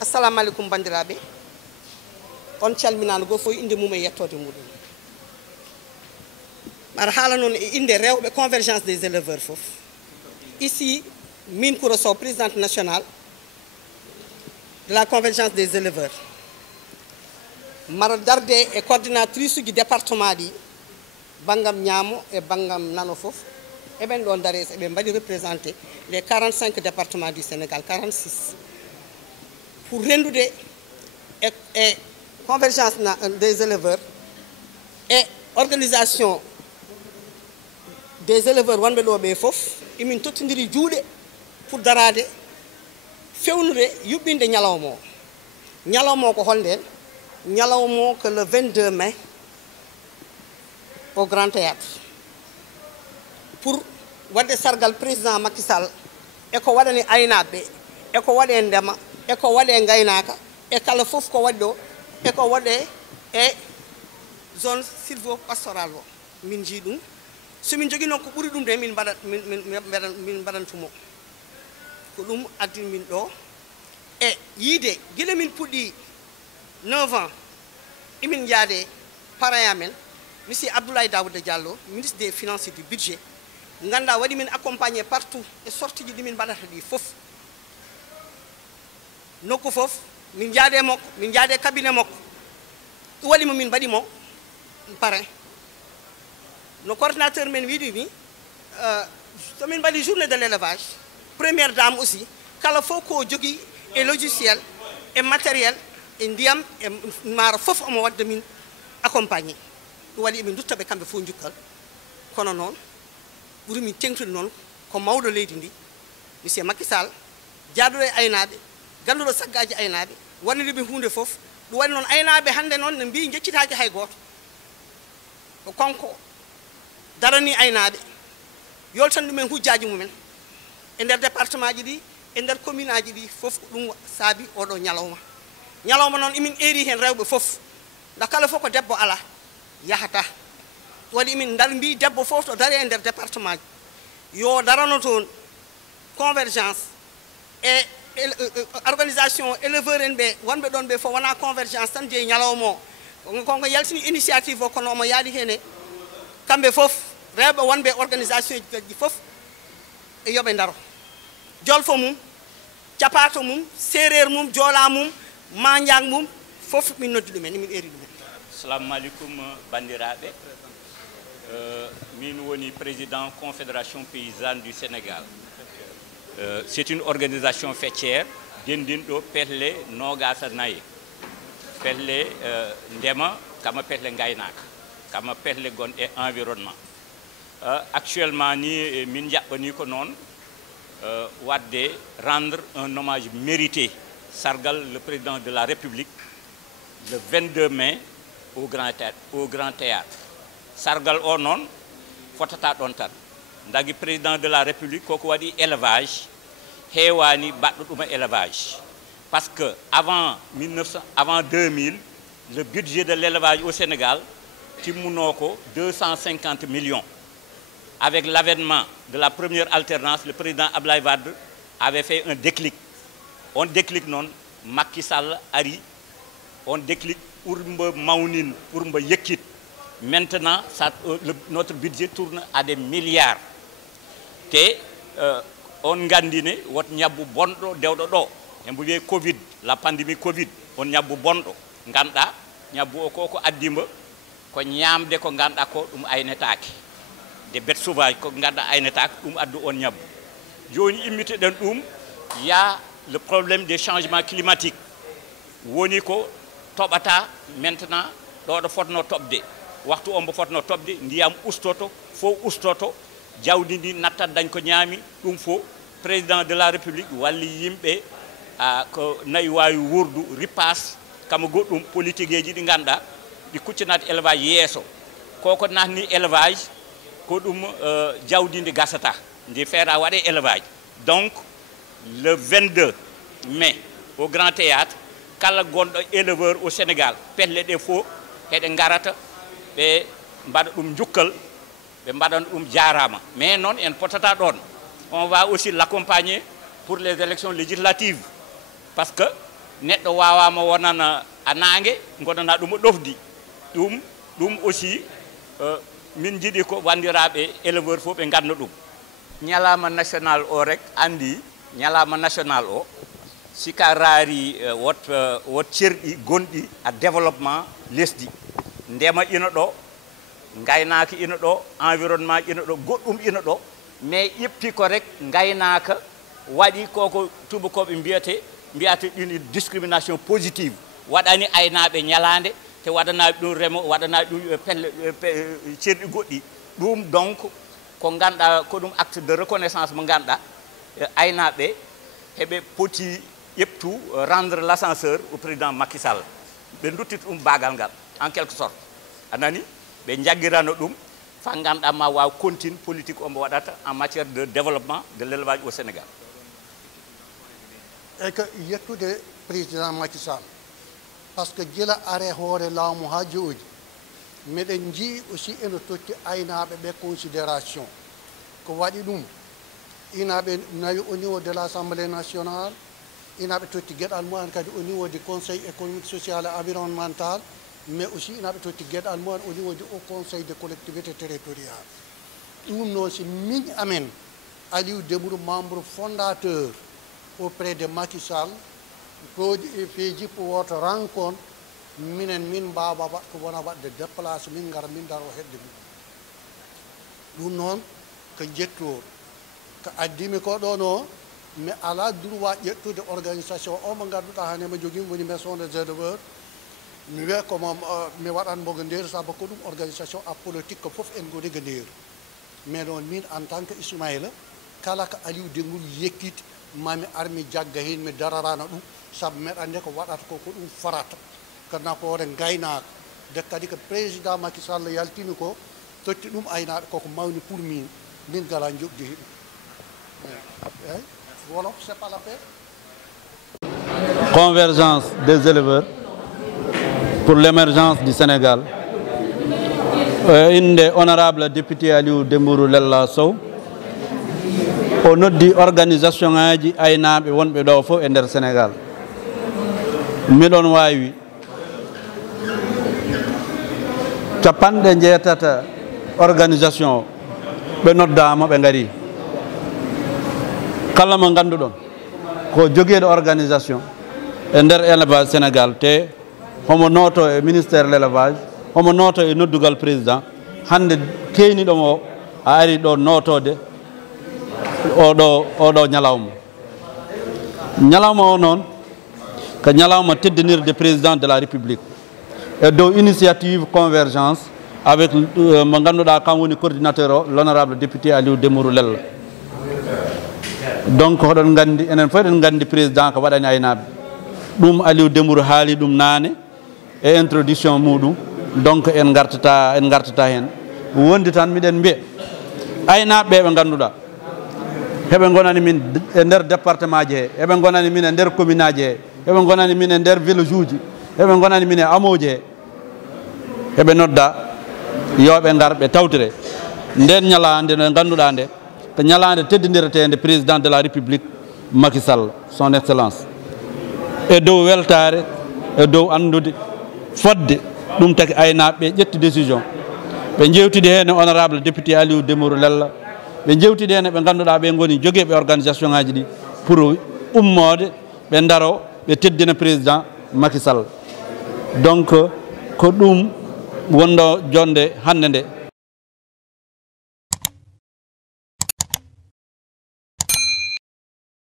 assalamu alaikum bandiraɓe on calminano go fof inde mum e yettode muɗum mbaɗa haala noon e inde rewɓe convergence des éleveurs fof ici min Koura Sow présidente nationale de la convergence des éleveurs mara darde e coordinatrice uji département ɗi bangam ñaamo e bangam nano fof eɓen ɗon daare eɓe mbaɗi représenté les 45 départements du Sénégal 46 pour rendude e convergence des éleveurs et organisation des éleveurs wonɓe ɗo ɓe fof emin tottodiri juuɗe pour darade fewnude yuɓɓinde ñalawma o ñalawma o ko holnden ñalawma o que le 22 mai au Grand Théâtre pour wadde sargal président Macky Sall e ko waɗani aynaɓe e ko waɗe ndema e ko waɗe gaynaka e kala fof ko waɗi ɗo e ko waɗe e zone sylvo-pastoral o min jii ɗum somin jogui noon ko ɓuuri ɗum de min mbaɗantumo ko ɗum addi min ɗo e yiide guila min puɗɗi 9 ans emin jaade parrain amen monsieur Abdoulaye Daouda Diallo ministre des finances et du budget ganda waɗi min accompagné partout e sortie ji ɗimin mbaɗata ɗi fof nokku fof min jaade makko min jaade cabinet makko ɗum waɗimo min mbaɗimo parrain no coordinateur men wiɗi ni somin mbaɗi journée de l'élevage première dame aussi kala fof ko jogui e logiciel e matériel e ndiyam e maaro fof omo wadda min accompagné ɗum waɗi emin duttaɓe kamɓe fof jukkal kono noon ɓuuri min tengtude noon ko mawɗo leydi ndi monsieur Macky Sall jaaduɗo e aynaɓe ganduɗo saggaji aynaɓe wanniriɓe hunde fof ɗum waɗi noon aynaɓe hannde noon ne mbi jeccitaji hay goto ko konko darani aynaɓe yoltan ɗumen hujjaji mumen e nder département ji ɗi e nder commune aji ɗi fof ɗum saabi oɗo ñalawma noon emin eri hen rewɓe fof nda kala fof ko debbo ala yahata waɗi emin dar mbi debbo fof to dari e nder département ji yo darano toon convergence e organisation éleveur en ɓe wonɓe ɗon ɓe fof wona convergence tan jeeyi ñalawma o konko yaltini initiative o kono omo yaadi hen e kamɓe fof rewɓe wonɓe organisation ji fof e yoɓe daro jolfo mum capato mum séréer mum joola mum manjang mum fof min noddi ɗumen emin eri ɗumen. Assalamu alaikum bandiraɓe min woni président confédération paysanne du Sénégal. C'est une organisation faîtière dendinɗo pelle nogasa nayi pelle ndema kama pelle gaynaka kama pelle gonɗe environnement actuellement ni min jaɓɓani ko noon wadde rendre un hommage mérité sargal le président de la République le 22 mai au Grand Théâtre sargal o noon fotata ɗon tan dagui président de la République koko waɗi élevage heewani baɗɗo ɗuma élevage parce que avant 2000 le budget de l'élevage au Sénégal timmuno ko 250 millions. Avec l'avènement de la première alternance, le président Abdoulaye Wade avait fait un déclic. On déclic non, Macky Sall ari, on déclic pour Maunin, pour Yekit. Maintenant, notre budget tourne à des milliards. Et on gandine, what nyabu bondo dewdo do. Mbouye Covid, la pandémie Covid, on nyabu bondo. Nganda, nyabu okoko adimba, ko nyamde ko nganda ko aynetaki. Des bêtes sauvages ko ngada aynetaki addu on nyabu. Joni imité den y a le problème des changements climatiques. Woni ko tobata maintenant do fotno tobde. Waxtu ombo fotno tobde ndiyam ustoto, fo ustoto, jawdi ndi nattat dañ ko ñaami dum fo président de la République walli yimbe ko nayi wawi wurdu ripas kama goddum politique eji di ganda di kuccinat élevage yeso koko nahni élevage ko dum jawdi ndi gasata ndi feera wade élevage. Donc le 22 mai au Grand Théâtre kala gondo éleveur au Sénégal pelle de fo hede ngarata be mbada dum jukkal be mbadan dum jaarama mais non en potata don on va aussi l'accompagner pour les élections législatives parce que neɗɗo wawama wonana a nangue gonana ɗum o ɗofdi ɗum aussi min jiiɗi ko wandiraɓe éleveur fof ɓe ganda ɗum ñalama national o rek andi ñalama national o sika raari wot cerɗi gonɗi a développement lesdi ndema ina ɗo gaynaka ina ɗo environnement ina ɗo goɗɗum ina ɗo mais ƴetti ko rek gaynaka waɗi koko tubakoɓe mbiyata ɗin discrimination positive waɗani aynaɓe ñalande te waɗanaɓe ɗum remo waɗanaɓe ɗum pelle cerɗi goɗɗi ɗum donc ko ganduɗa ko ɗum acte de reconnaissance mo ganduɗa aynaɓe heɓe poti ƴeftu rendre l'ascenseur au président Macky Sall ɓe duttit ɗum bagal ngal en quelque sorte anani ɓe jagguirano ɗum fa ganduɗa ma waw continue politique omo waɗata en matière de développement de l'élevage au Sénégal. Et que yettude président Macky Sall parce que jila are hoore laamu ha jooɗi meɗen jii aussi ene totti aynaɓe ɓe considération ko waɗi ɗum inaɓe nawi au niveau de l'Assemblée nationale inaɓe totti gueɗal mumen kadi au niveau du conseil économique social et environnemental mais aussi inaɓe totti gueɗal mumen au niveau du haut conseil de collectivité territoriale ɗum noon si min amen Aliou Dembourou membre fondateur auprès de Macky Sall feeji pour woto rencontre minen min mbawa waɗko wona waɗde déplace min gara min daro hedde ɗum noon ko jettor ko addimi ko ɗo no mi ala droit ƴettude organisation o mo ganduɗa hane mo jogui woni maison des éleveurs mi wiya komo mi waɗanmo go nder saabu ko ɗum organisation apolitique ko foof en goni go nder mais noon min en tant que Ismaïla kala ko Aliou Dembourou yekkiti mami armi jagga hen mi dararano ɗum saabu meɗande ko waɗata ko ɗum farata ko nafoore gaynaka de kadi ko président Macky Sall yaltini ko totti ɗum aynaɓe koko mawni pour min gala jogdi heɗum eyyi wolof c'est pas la peine. Convergence des éleveurs pour l'émergence du Sénégal. Inde honorable député Aliou Dembourou Lella Sow o noddi organisation ngaji aynaɓe wonɓe ɗo fof e nder Sénégal miɗon wawi capanɗe jeetata organisation ɓe noddama ɓe gari kala mo ganduɗon ko joguiɗo organisation e nder élevage Sénégal te homo noto e ministère de l'élevage homo noto e noddugal président hande keyniɗomo o a ari ɗo notode oɗo ñalawma o noon ko ñalawma teddinirde président de la République e dow initiative convergence avec mo ganduɗa kam woni coordinateur o l'honorable député Aliou Dembourou Lella donc oɗon gandi enen fof eɗen gandi président ko waɗani aynaɓe ɗum Aliou Dembourou haali ɗum nane e introduction muɗum donc en gartata hen wondi tan miɗen mbiya aynaɓe ɓe ganduɗa heɓe gonani min e nder département ji he heɓe gonani min e nder commune aji he heɓe gonani min e nder village uji heɓe gonani min e amoji he heɓe nodda yoɓe gar ɓe tawtire nden ñalande no ganduɗa nde ko ñalande teddiniretede président de la République Macky Sall son excellence e dow weltare e dow andude fodde ɗum taki aynaɓe ƴetti décision ɓe jewtidi hen honorable député Aliou Dembourou Lella ɓe jewtidi hen ɓe ganduɗa ɓe goni jogueɓe organisation ngaji ɗi pour ummode ɓe daro ɓe teddina président Macky Sall donc ko ɗum wonɗo jonde hande nde